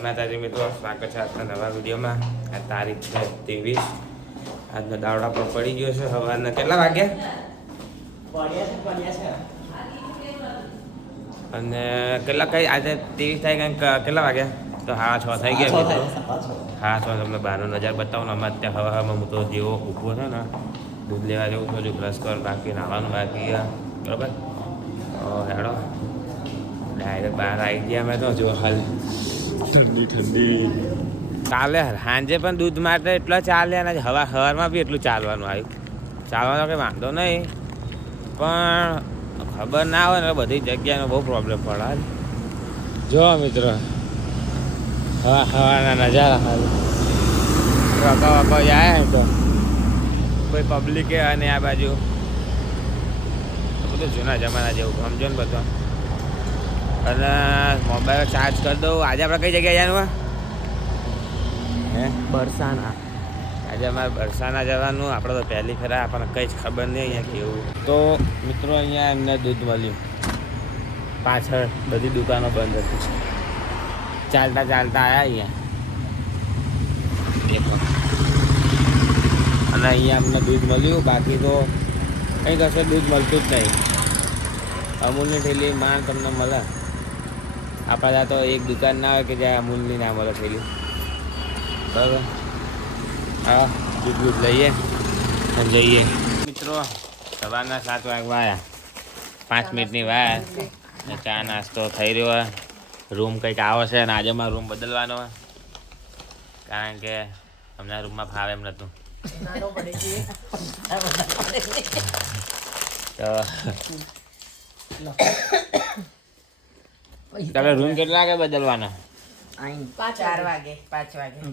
માતાજી મિત્રો, સ્વાગત છે આજના નવા વિડીયોમાં. આ તારીખ છે 23. આજનો દાવડા પર પડી ગયો છે. સવારના કેટલા વાગ્યા અને કેટલા કઈ આજે 23 થાય કંઈક કેટલા વાગ્યા? તો 6:30 થઈ ગયા મિત્રો. 6:30 તમને બહારનો નજારો બતાવું ને. અમારે ત્યાં હવામાં હું તો જેવો ઊભો છે ને, દૂધ લેવા જવું છું, હજુ બ્રશ કરવા બાકી, નાવાનું બાકી, બરાબર. હેડો ડાયરેક્ટ બહાર આવી ગયા અમે તો. જો હાલ ઠંડી કાલે સાંજે પણ દૂધ માટે એટલો ચાલે અને સવારમાં બી એટલું ચાલવાનું આવ્યું. ચાલવાનો કંઈ વાંધો નહીં, પણ ખબર ના હોય ને બધી જગ્યાનો બહુ પ્રોબ્લેમ પડે. જો મિત્રો હવાના નજારા સારું વકો જાય તો કોઈ પબ્લિકે અને આ બાજુ બધું જૂના જમાના જેવું સમજો ને બધો. અને મોબાઈલ ચાર્જ કરી દઉં. આજે આપણે કઈ જગ્યાએ જવાનું? હે, બરસાના. આજે અમારે બરસાના જવાનું. આપણે તો પહેલી ફેરા, આપણને કંઈ જ ખબર નહીં અહીંયા કેવું. તો મિત્રો અહીંયા એમને દૂધ મળ્યું. પાછળ બધી દુકાનો બંધ હતી. ચાલતા ચાલતા આવ્યા અહીંયા. અને અહીંયા અમને દૂધ મળ્યું. બાકી તો કંઈ કશે દૂધ મળતું જ નહીં. અમૂલની થેલી માં તમને મળે. આપણા ત્યાં તો એક દુકાન ના હોય કે જ્યાં અમૂલની ના મળે થેલી. બરાબર. હા, દૂધ લઈએ અને જઈએ. મિત્રો સવારના 7 વાગવા આવ્યા. 5 મિનિટની વાર. ચા નાસ્તો થઈ રહ્યો. રૂમ કંઈક આવો છે અને આજે મારો રૂમ બદલવાનો હોય, કારણ કે અમને રૂમમાં ફાવે એમ નહોતું. તો તમે રૂમ કેટલા વાગે બદલવાના? 5 વાગે.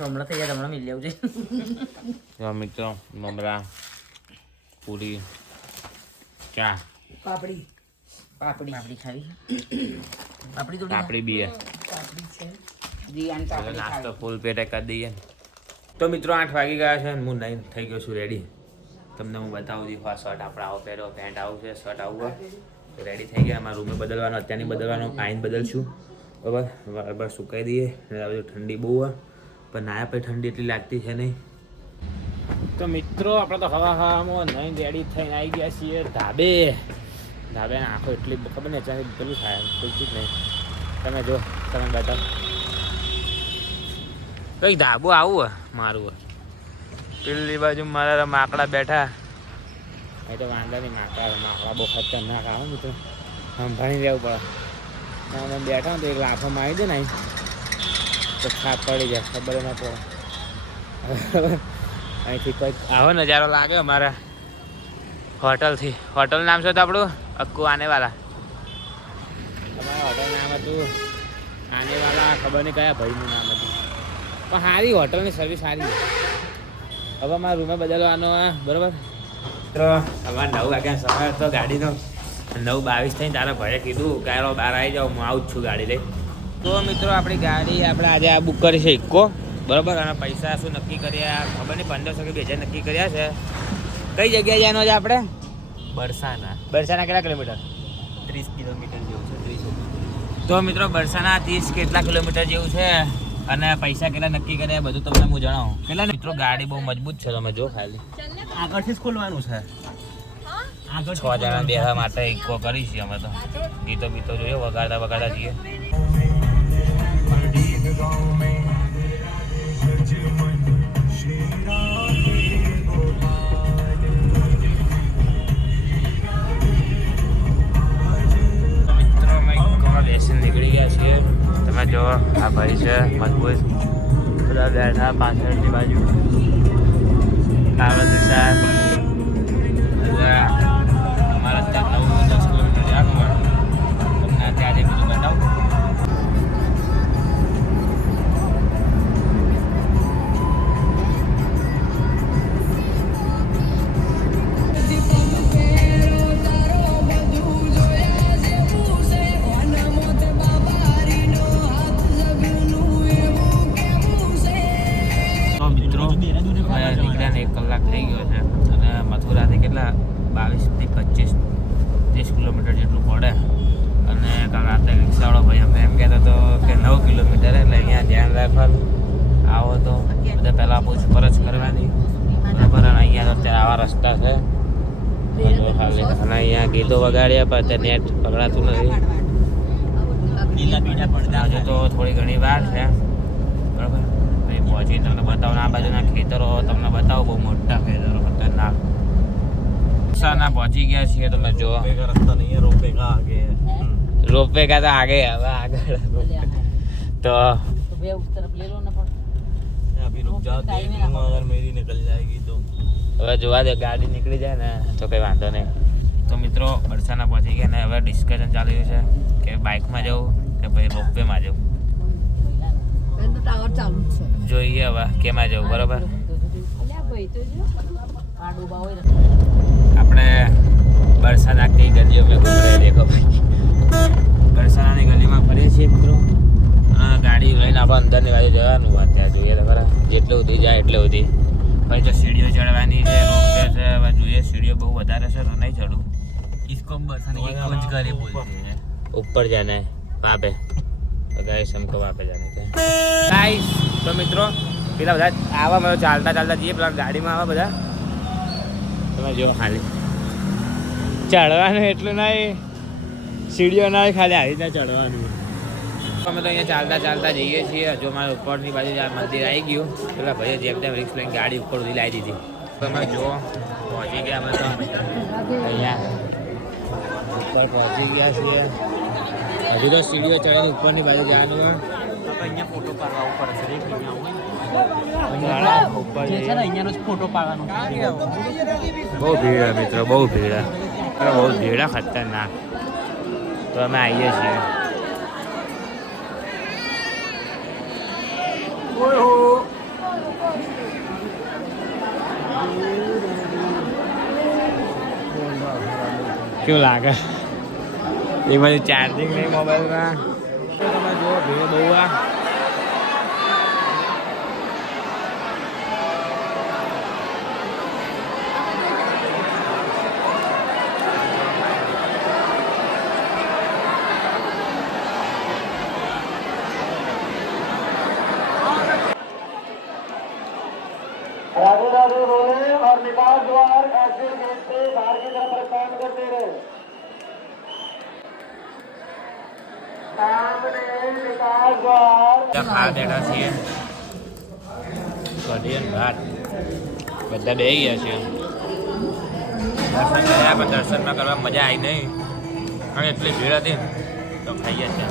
હમણાં થઈ જાય, હમણાં મિલ લેવું છે. જો મિત્રો મમરા, પૂરી, ચા, પાપડી ખાવી. પાપડી બી નાસ્તો ફૂલ પેટે કરી દઈએ. તો મિત્રો 8 વાગી ગયા છે. હું નહીં થઈ ગયો છું રેડી. તમને હું બતાવું છું. શર્ટ આપણે આવો પહેરો, પેન્ટ આવું છે, શર્ટ આવું રેડી થઈ ગયા. અમારા રૂમે બદલવાનો, અત્યારની બદલવાનો, આઈને બદલશું. બરાબર. બરાબર સુકાઈ દઈએ. બધું ઠંડી બહુ હોય, પણ નાયા પછી ઠંડી એટલી લાગતી છે નહીં. તો મિત્રો આપણે તો હવામાં નહીં રેડી થઈને આવી ગયા છીએ ધાબે. ધાબે આંખો એટલી ખબર ને અચાનક પેલું થાય, ખુલતી જ નહીં. તમે જો, તમે બતાવો કઈ ધાબો આવું મારું. પેલી બાજુ મારા માકડા બેઠા. એ તો વાંધા નહીં, માકડા બહુ ખતરનાક આવે મિત્રો. સંભાળી રહેવું પડે. અમે બેઠા ને તો એક લાફો મારી દે ને તો છાપ પડી જાય, ખબર ના પડે. અહીંથી કંઈક આવો નજારો લાગે અમારા હોટલથી. હોટલ નામ શું હતું આપણું? અક્કુ આનેવાલા. તમારા હોટલ નામ હતું આનેવાલા. ખબર નહીં કયા ભાઈનું નામ હતું, પણ સારી હોટલની સર્વિસ સારી. હવે અમારા રૂમે બદલવાનો બરાબર. તો અમારે 9 વાગ્યા સમય હતો ગાડીનો. 9:22 થઈને તારા ભાઈએ કીધું કે બહાર આવી જાઓ, હું આવું જ છું ગાડી લઈ. તો મિત્રો આપણી ગાડી આપણે આજે આ બુક કરી છે ઇક્કો, બરાબર. અને પૈસા શું નક્કી કર્યા ખબર નહીં, 1500 કે 2000 નક્કી કર્યા છે. કઈ જગ્યાએ જવાનું છે આપણે? બરસાના. બરસાના કેટલા કિલોમીટર? 30 કિલોમીટર જેવું છે. 30. તો મિત્રો બરસાના 30 કેટલા કિલોમીટર જેવું છે અને પૈસા કેટલા નક્કી કર્યા બધું તમને હું જણાવું. કેટલા મિત્રો ગાડી બહુ મજબૂત છે, તમે જો ખાલી. આગળથી જ ખોલવાનું છે. 6 જણા બેહવા માટે ઇકો કરી છે અમે તો. ગીતો બીતો જોઈએ, વગાડતા જઈએ. બેસીને નીકળી ગયા છીએ. તમે જો આ ભાઈ છે મજબૂત, બધા બેઠા પાછળની બાજુ. કાવડ દિશા અમારા ત્યાં 9-10 કિલોમીટર જવાનું મળે. તમને અત્યારે બીજું બતાવું. નીકળ્યાને 1 કલાક થઈ ગયો છે અને મથુરાથી કેટલા 22 થી 25 30 કિલોમીટર જેટલું પડે. અને કાલ રાતે રિક્ષાવાળો ભાઈ અમને એમ કહેતો હતો કે 9 કિલોમીટર એટલે અહીંયા ધ્યાન રાખવાનું. આવો તો બધા પહેલાં પૂછપરછ કરવાની બરાબર. અને અહીંયા તો અત્યારે આવા રસ્તા છે ખાલી. અને અહીંયા ગીતો વગાડ્યા પણ અત્યારે નેટ પકડાતું નથી. હજુ તો થોડી ઘણી વાર છે બરાબર. પછી પહોંચી તમને બતાવો. આ બાજુના ખેતરો તમને બતાવો, બહુ મોટા ખેતરો ખતરનાક. ના પહોંચી ગયા છીએ તમે જો. રસ્તા નહીં રોપેગા આગે. રોપેગા તો આગે હવે આગળ તો બે ઉસ તરફ ले लो ना પણ अभी रुक जा, देख लूंगा अगर मेरी निकल जाएगी तो. હવે જોવા દે ગાડી નીકળી જાય ને તો કંઈ વાંધો નહીં. તો મિત્રો બરસાના પહોંચી ગયા ને હવે ડિસ્કશન ચાલી રહ્યું છે કે બાઇકમાં જવું કે ભાઈ રોપવેમાં જવું. ટાવર ચાલુ જ છે. જોઈએ હવે કેમાં જવું બરાબર. ભાઈ તો જો આ ડૂબા હોય ને આપણે બરસાના કઈ ગલીઓ મેં ઘૂમ રહે દેખો ભાઈ. બરસાનાની ગલીમાં ફરીએ છીએ મિત્રો. અને ગાડી લઈને આપણે અંદરની બાજુ જવાનું હોય ત્યાં જોઈએ તો ખરા. જેટલે સુધી જાય એટલે સુધી. ભાઈ તો સીડીઓ ચડવાની છે, રોપવે છે. હવે જોઈએ સીડીઓ બહુ વધારે છે તો નહીં ચડું. इसको बरसाने की कुंज करे बोलते हैं. ऊपर जाना है वहाँ पे. तो गाइस हमको वहाँ पे जाने का गाइस. तो મિત્રો પેલા બધા આવા મને ચાલતા ચાલતા જઈએ. પેલા ગાડીમાં આવા બધા તમે જો ખાલી ચડવાનું એટલું નહીં, સીડીઓ ના ખાલી આવી રીતના ચડવાનું. અમે તો અહીંયા ચાલતા ચાલતા જઈએ છીએ. જો મારે ઉપરની બાજુ આ મંદિર આવી ગયું. પેલા ભાઈએ જેમ તેમ રિક્સ લઈને ગાડી ઉપર સુધી લાવી દીધી. તમે જો પહોંચી ગયા અમે તો અહીંયા ઉપર પહોંચી ગયા છીએ. હજુ તો સીડીઓ ચડીને ઉપરની બાજુ જવાનું હોય. અહીંયા ફોટો પાડવા ઉપર છે. દેખ અહીંયા ઉપર જે છે ને અહીંયાનો જ ફોટો પાડવાનો. બહુ ભીડ હે મિત્રો, બહુ ભીડ હે. બહુ ભીડ હે ખતરનાક. તો અમે આવીએ છીએ. કેવું લાગે? એ બધું ચાર્જિંગ નહીં મોબાઈલમાં. તમે જુઓ ભીડ બહુ આ. राधे राधे बोले और निकास द्वार एग्जिट गेट से बाहर की तरफ प्रस्थान करते रहे. सामने निकास द्वार. ખાવા બેઠા છીએ. કઢી અને ભાત બધા બેસી ગયા છે. દર્શન કર્યા પણ દર્શનમાં કરવા મજા આવી નહીં. અને એટલી ભીડ હતી તો ખાઈએ છીએ.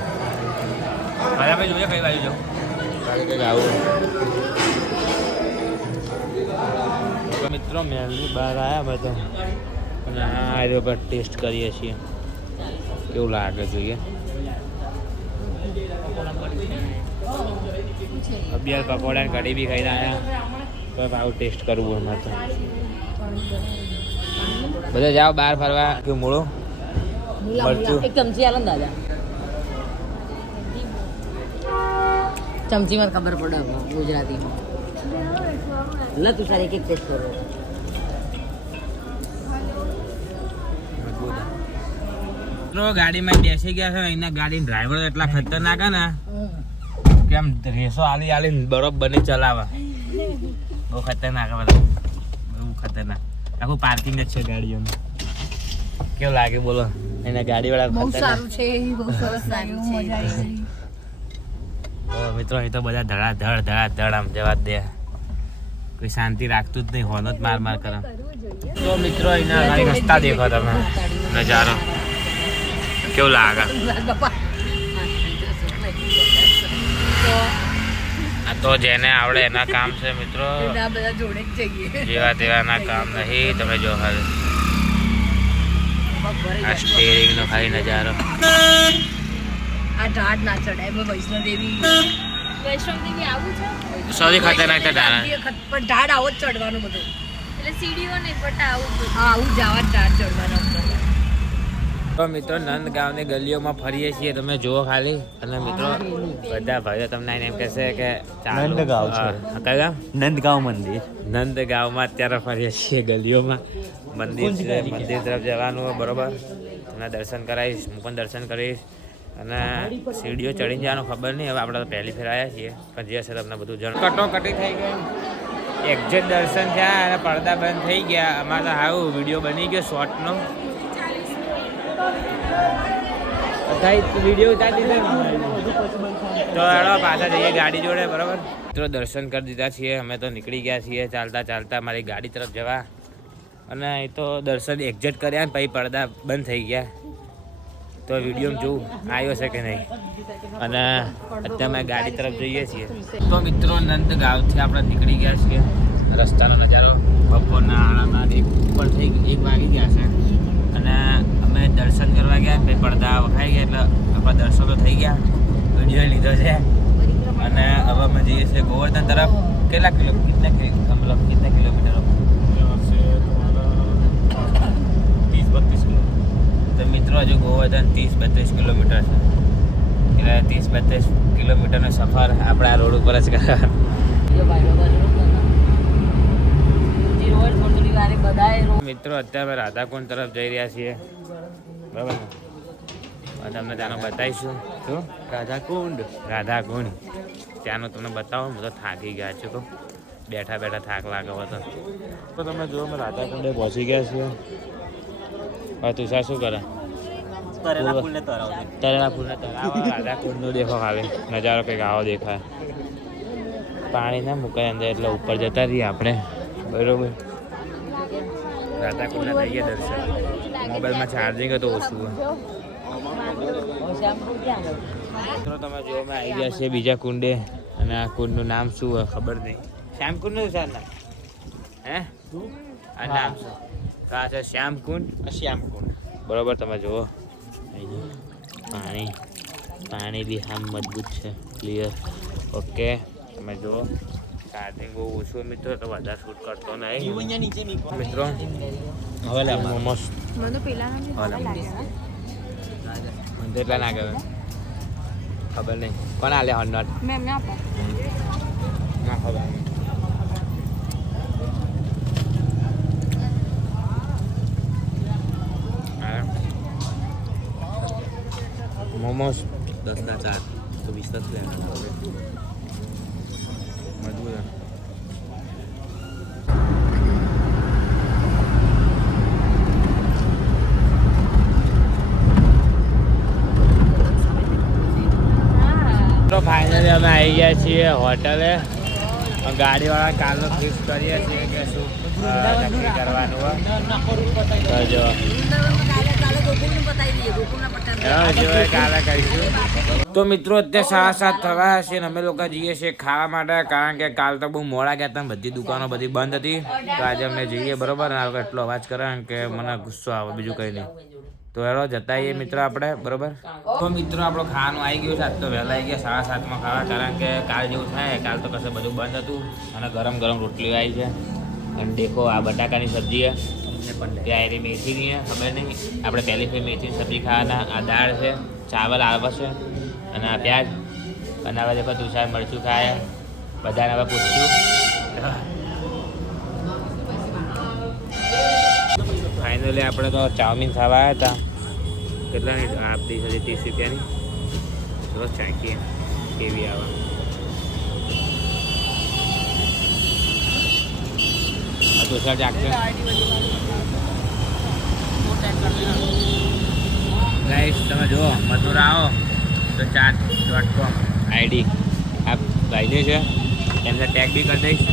મારા ભાઈ જોઈએ કઈ બાજુ જાઉં. કંઈક આવું મિત્રો મહેલની બહાર આવ્યા અમે તો. અને આ એરિયા પર ટેસ્ટ કરીએ છીએ કેવું લાગે જોઈએ. અબિયાર પકોડા કઢી બી ખાઈને આવ્યા. બસ આવું ટેસ્ટ કરવું અમારે તો. બધા જાઓ બહાર ફરવા. કેવું મૂળું મરચું એક ચમચી આલો ને દાદા. ચમચીમાં ખબર પડે ગુજરાતીમાં. લે તું સારી એક ટેસ્ટ કરો. ગાડીમાં બેસી ગયા છે. એના ગાડી ડ્રાઈવર એટલા ખતરનાક હે ને કે આમ રેસો આલી આલી બરોબર ની ચલાવે. બહુ ખતરનાક હે બધા. બહુ ખતરનાક. આખું પાર્કિંગ જ છે ગાડીઓનું. કેવું લાગે બોલો? એના ગાડીવાળા બહુ ખતરનાક. સારું છે, બહુ સરસ લાગ્યું, મજા આવી ગઈ. તો મિત્રો અહીં તો બધા ધડાધડ આમ જવા દે. કોઈ શાંતિ રાખતું જ નહીં. હોનો જ માર માર કરે. તો મિત્રો અહીંના ગાડી રસ્તા દેખો તમે. નજારો કેવું લાગે? આ તો જેને આવડે એના કામ છે મિત્રો. બધા જોડે જ જઈએ. જેવા તેવાના કામ નહીં. તમે જો હાલ આ સ્ટેરિંગ નો ખાલી નજારો. આ ઢાઢ ના ચડાય. વૈષ્ણોદેવી આવું છે સૌથી ખતરનાક છે તારા. પણ ઢાઢ આવો જ ચડવાનું બધું. એટલે સીડીઓ નહીં પણ આવું હા, આવું જવા જ ઢાઢ ચડવાનું. તો મિત્રો નંદગાંવની ગલીઓમાં ફરીએ છીએ. તમે જુઓ ખાલી. અને મિત્રો બધા ભાઈઓ તમને એમ કહેશે કે નંદગાંવ છે. કયા ગામ? નંદગાંવ મંદિર. નંદગાંવમાં અત્યારે ફરીએ છીએ ગલીઓમાં. મંદિર છે, મંદિર તરફ જવાનું હોય બરોબર. તો એના દર્શન કરાવીશ, હું પણ દર્શન કરીશ. અને સીડીઓ ચડીને જવાનું ખબર નહીં, હવે આપણે તો પહેલી ફેર આવ્યા છીએ, પણ જે હશે તમને બધું જણ કટોકટી થઈ ગઈ. એક્ઝેક્ટ દર્શન થયા અને પડદા બંધ થઈ ગયા. અમારે તો આવું વિડીયો બની ગયો શોર્ટનો. વિડીયો ઉતારી દીધો તો હેડો પાછા જઈએ ગાડી જોડે, બરાબર. મિત્રો દર્શન કરી દીધા છીએ, અમે તો નીકળી ગયા છીએ ચાલતા ચાલતા મારી ગાડી તરફ જવા. અને એ તો દર્શન એક્ઝેક્ટ કર્યા ને પછી પડદા બંધ થઈ ગયા. તો વિડીયો જોવું આવ્યો છે કે નહીં. અને અત્યારે અમે ગાડી તરફ જઈએ છીએ. તો મિત્રો નંદ ગાંવથી આપણે નીકળી ગયા છીએ. રસ્તાનો નજારો બપોરના આળામાં 1 વાગી ગયા છે. અને અમે દર્શન કરવા ગયા, પછી પડદા વખાઈ ગયા, એટલે આપણા દર્શન તો થઈ ગયા, વિડીયો લીધો છે. અને હવે અમે જઈએ છીએ ગોવર્ધન તરફ. કેટલા કિલોમીટર? મતલબ કેટલા કિલોમીટર? 30-32 કિલોમીટર. તો મિત્રો હજુ ગોવર્ધન 30-32 કિલોમીટર છે. એટલે 30-32 કિલોમીટરનો સફર આપણે આ રોડ ઉપર જ કરવાનો. મિત્રો અત્યારે અમે રાધાકુંડ તરફ જઈ રહ્યા છીએ, બરાબર ને? તમને ત્યાંનું બતાવીશું. શું? રાધાકુંડ ત્યાંનું તમને બતાવો. હું તો થાકી ગયા છું, તો બેઠા બેઠા થાક લાગ્યો હતો. તો તમે જુઓ અમે રાધાકુંડે પહોંચી ગયા છીએ. હવે તુષાર શું કરે? તરેલા ફૂલને તરાવ. રાધાકુંડનો દેખો આવે નજારો કંઈક આવો દેખાય. પાણી ના મુકાય અંદર, એટલે ઉપર જતા રહીએ આપણે, બરોબર. રાધાકુંડના થઈએ દર્શન. મોબાઈલમાં ચાર્જિંગ હતું ઓછું. મિત્રો તમે જો અમે આવી ગયા છીએ બીજા કુંડે. અને આ કુંડનું નામ શું હોય ખબર નહીં. શ્યામકુંડનું છે નામ? હે આ નામ શું? આ છે શ્યામકુંડ. બરોબર. તમે જુઓ પાણી બી આમ મજબૂત છે, ક્લિયર. ઓકે તમે જુઓ ચાર્જિંગ બહુ ઓછું મિત્રો, તો વધારે શૂટ કરતો નહીં મિત્રો. હવે મોમોસ એટલા ના કહેવાય, ખબર નહીં કોણ આલે હન્નટ ના ખબર. મોમોસ 10 ના 4 તો 20 જ લેવાના. મજબૂત. તો ફાઇનલી અમે આવી ગયા છીએ હોટલે. ગાડીવાળા કાલનો ફિક્સ કરીએ છીએ કે શું નક્કી કરવાનું હોય. કાલે કરીશું. તો મિત્રો અત્યારે 7:30 થવા હશે ને અમે લોકો જઈએ છીએ ખાવા માટે, કારણ કે કાલ તો બહુ મોડા ગયા હતા, બધી દુકાનો બધી બંધ હતી. તો આજે અમે જઈએ, બરોબર. ને એટલો અવાજ કરે કે મને ગુસ્સો આવે, બીજું કંઈ નહીં. તો હેડો જતા આવીએ મિત્રો આપણે, બરોબર. તો મિત્રો આપણું ખાવાનું આવી ગયું છે. આજ તો વહેલા આવી ગયા 7:30 ખાવા, કારણ કે કાલ જેવું થાય. કાલ તો કશે બધું બંધ હતું. અને ગરમ ગરમ રોટલી આવી છે. અને દેખો આ બટાકાની સબ્જી છે, ત્યારે મેથીની ખબર નહીં. આપણે પહેલી ફેર મેથીની સબ્જી ખાવાના. આ દાળ છે, ચાવલ આવે છે, અને આ પ્યાજ. અને હવે દેખો તુષાર મરચું ખાય. બધાને હવે પૂછ્યું. ફાઇનલી આપણે તો ચાઉમીન ખાવા આવ્યા હતા. કેટલાની આપતી હતી? 30 રૂપિયાની. ચલો ચાખીએ કેવી આવે. તુષાર ચાખશે. ગાઈસ તમે જુઓ, મથુરા આવો તો ચાટ.com આઈડી આ ભાઈને છે, એમને ટેગ બી કરી દઈશ.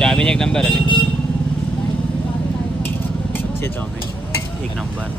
ચાઉમીન 1 નંબર હતી. છે ચાઉમીન 1 નંબર.